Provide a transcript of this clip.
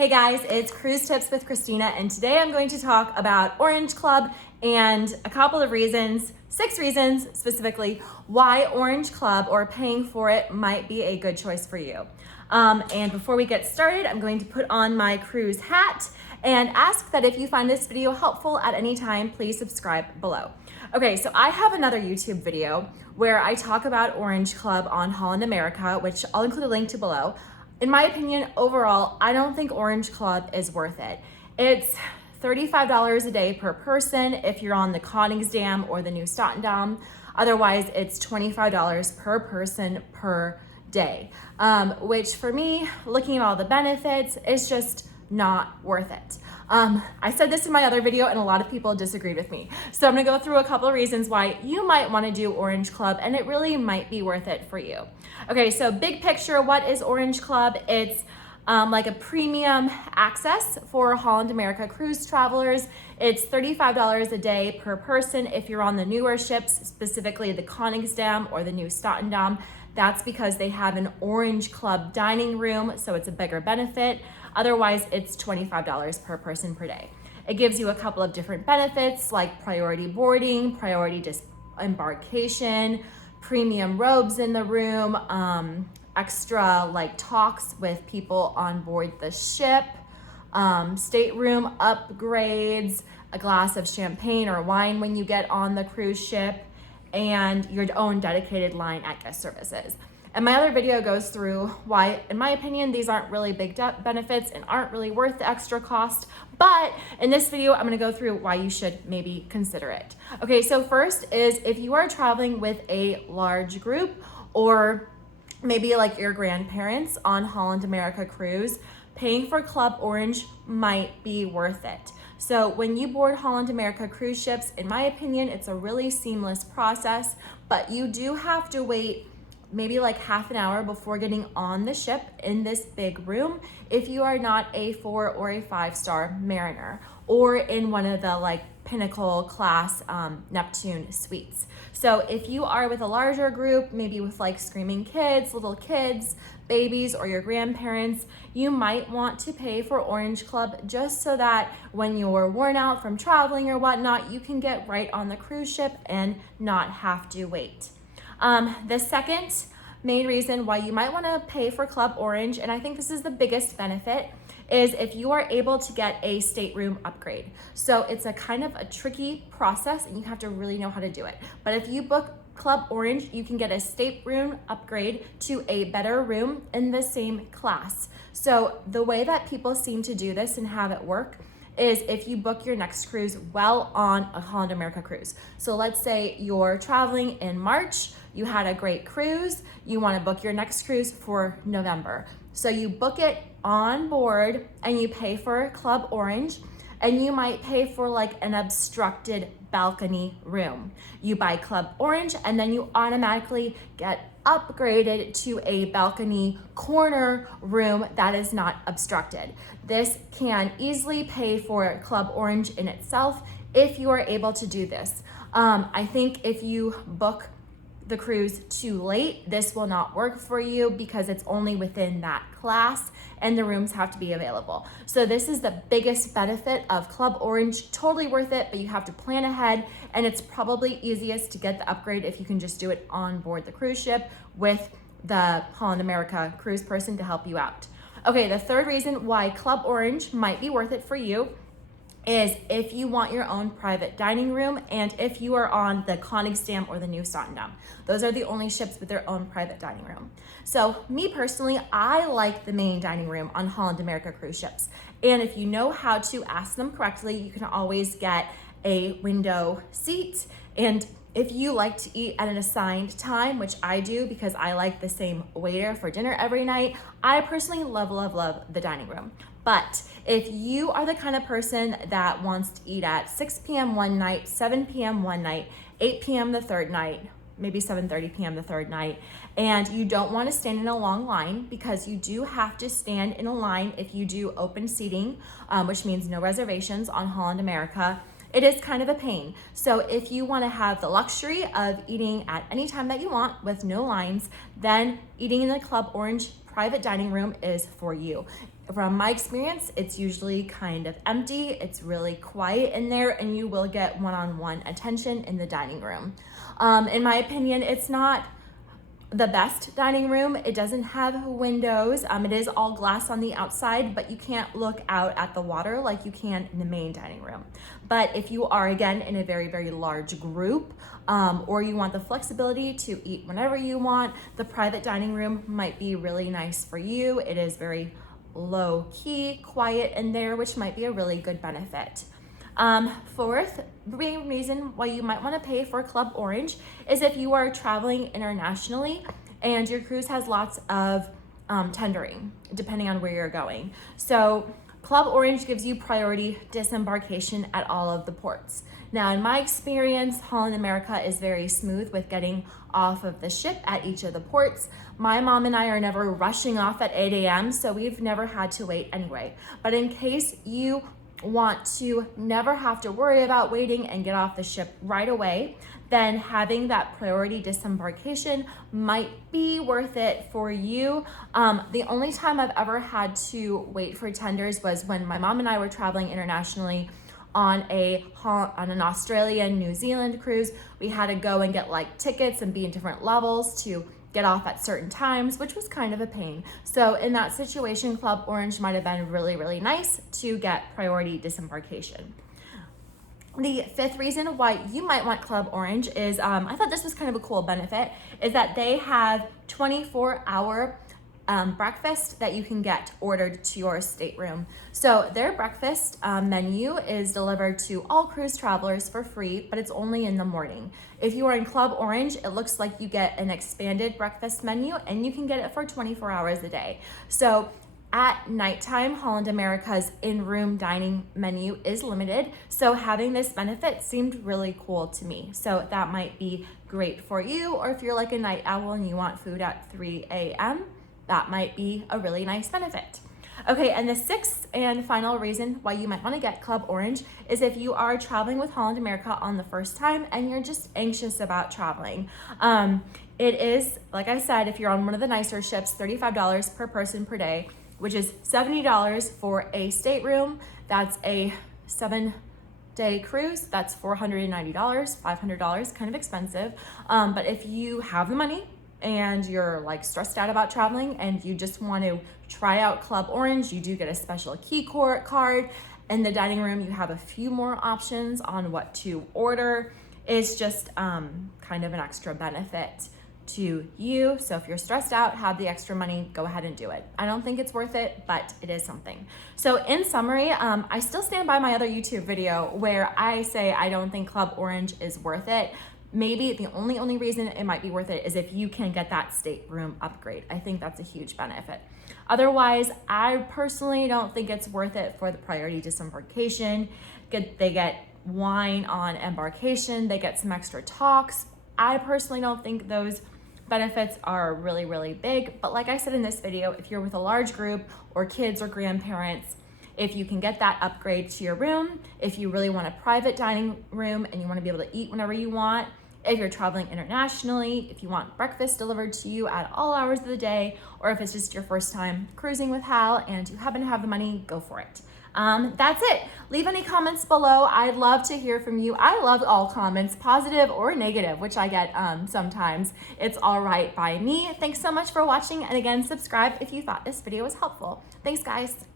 Hey guys, it's Cruise Tips with Christina, and today I'm going to talk about Orange Club and a couple of reasons, 6 reasons specifically, why Orange Club or paying for it might be a good choice for you. And before we get started, I'm going to put on my cruise hat and ask that if you find this video helpful at any time, please subscribe below. Okay, so I have another YouTube video where I talk about Orange Club on Holland America, which I'll include a link to below. In my opinion, overall, I don't think Orange Club is worth it. It's $35 a day per person if you're on the Koningsdam or the New Statendam. Otherwise, it's $25 per person per day, which for me, looking at all the benefits, is just not worth it. I said this in my other video and a lot of people disagreed with me. So I'm gonna go through a couple of reasons why you might wanna do Orange Club and it really might be worth it for you. Okay, so big picture, what is Orange Club? It's like a premium access for Holland America cruise travelers. It's $35 a day per person if you're on the newer ships, specifically the Koningsdam or the New Statendam. That's because they have an Orange Club dining room, so it's a bigger benefit. Otherwise, it's $25 per person per day. It gives you a couple of different benefits like priority boarding, priority embarkation, premium robes in the room, extra like talks with people on board the ship, stateroom upgrades, a glass of champagne or wine when you get on the cruise ship, and your own dedicated line at guest services. And my other video goes through why, in my opinion, these aren't really big benefits and aren't really worth the extra cost. But in this video, I'm gonna go through why you should maybe consider it. Okay, so first is if you are traveling with a large group or maybe like your grandparents on Holland America Cruise, paying for Club Orange might be worth it. So when you board Holland America cruise ships, in my opinion, it's a really seamless process, but you do have to wait maybe like half an hour before getting on the ship in this big room if you are not a 4 or a 5-star mariner or in one of the like Pinnacle class Neptune suites. So if you are with a larger group, maybe with like screaming kids, little kids, babies, or your grandparents, you might want to pay for Orange Club just so that when you're worn out from traveling or whatnot, you can get right on the cruise ship and not have to wait. The second main reason why you might want to pay for Club Orange, and I think this is the biggest benefit, is if you are able to get a stateroom upgrade. So it's a kind of a tricky process and you have to really know how to do it. But if you book Club Orange, you can get a stateroom upgrade to a better room in the same class. So the way that people seem to do this and have it work is if you book your next cruise well on a Holland America cruise. So let's say you're traveling in March, you had a great cruise, you want to book your next cruise for November. So you book it on board and you pay for Club Orange, and you might pay for like an obstructed balcony room. You buy Club Orange and then you automatically get upgraded to a balcony corner room that is not obstructed. This can easily pay for Club Orange in itself if you are able to do this. I think if you book the cruise too late, this will not work for you because it's only within that class and the rooms have to be available. So this is the biggest benefit of Club Orange. Totally worth it, but you have to plan ahead, and it's probably easiest to get the upgrade if you can just do it on board the cruise ship with the Holland America cruise person to help you out. Okay, the third reason why Club Orange might be worth it for you is if you want your own private dining room and if you are on the Koningsdam or the New Statendam. Those are the only ships with their own private dining room. So me personally, I like the main dining room on Holland America cruise ships. And if you know how to ask them correctly, you can always get a window seat. And if you like to eat at an assigned time, which I do because I like the same waiter for dinner every night, I personally love, love, love the dining room. But if you are the kind of person that wants to eat at 6 p.m. one night, 7 p.m. one night, 8 p.m. the third night, maybe 7:30 p.m. the third night, and you don't want to stand in a long line because you do have to stand in a line if you do open seating, which means no reservations on Holland America, it is kind of a pain. So if you want to have the luxury of eating at any time that you want with no lines, then eating in the Club Orange private dining room is for you. from my experience, it's usually kind of empty. It's really quiet in there, and you will get one-on-one attention in the dining room. In my opinion, it's not the best dining room. It doesn't have windows. It is all glass on the outside, but you can't look out at the water like you can in the main dining room. But if you are, again, in a very, very large group, or you want the flexibility to eat whenever you want, the private dining room might be really nice for you. It is very low key, quiet in there, which might be a really good benefit. Fourth main reason why you might want to pay for Club Orange is if you are traveling internationally and your cruise has lots of tendering, depending on where you're going. So Club Orange gives you priority disembarkation at all of the ports. Now, in my experience, Holland America is very smooth with getting off of the ship at each of the ports. My mom and I are never rushing off at 8 a.m., so we've never had to wait anyway. But in case you want to never have to worry about waiting and get off the ship right away, then having that priority disembarkation might be worth it for you. The only time I've ever had to wait for tenders was when my mom and I were traveling internationally on an Australia, New Zealand cruise. We had to go and get like tickets and be in different levels to get off at certain times, which was kind of a pain. So in that situation, Club Orange might have been really, really nice to get priority disembarkation. The fifth reason why you might want Club Orange is, I thought this was kind of a cool benefit, is that they have 24-hour breakfast that you can get ordered to your stateroom. So their breakfast menu is delivered to all cruise travelers for free, but it's only in the morning. If you are in Club Orange, it looks like you get an expanded breakfast menu and you can get it for 24 hours a day. So at nighttime, Holland America's in-room dining menu is limited, so having this benefit seemed really cool to me. So that might be great for you, or if you're like a night owl and you want food at 3 a.m., that might be a really nice benefit. Okay, and the sixth and final reason why you might want to get Club Orange is if you are traveling with Holland America on the first time and you're just anxious about traveling. It is, like I said, if you're on one of the nicer ships, $35 per person per day, which is $70 for a stateroom. That's a 7-day cruise. That's $490, $500, kind of expensive. But if you have the money and you're like stressed out about traveling and you just want to try out Club Orange, you do get a special key card. In the dining room, you have a few more options on what to order. It's just kind of an extra benefit to you. So if you're stressed out, have the extra money, go ahead and do it. I don't think it's worth it, but it is something. So in summary, I still stand by my other YouTube video where I say I don't think Club Orange is worth it. Maybe the only reason it might be worth it is if you can get that stateroom upgrade. I think that's a huge benefit. Otherwise, I personally don't think it's worth it for the priority disembarkation. They get wine on embarkation, they get some extra talks. I personally don't think those benefits are really, really big. But like I said in this video, if you're with a large group or kids or grandparents, if you can get that upgrade to your room, if you really want a private dining room and you want to be able to eat whenever you want, if you're traveling internationally, if you want breakfast delivered to you at all hours of the day, or if it's just your first time cruising with Hal and you happen to have the money, go for it. That's it. Leave any comments below. I'd love to hear from you. I love all comments, positive or negative, which I get sometimes. It's all right by me. Thanks so much for watching. And again, subscribe if you thought this video was helpful. Thanks, guys.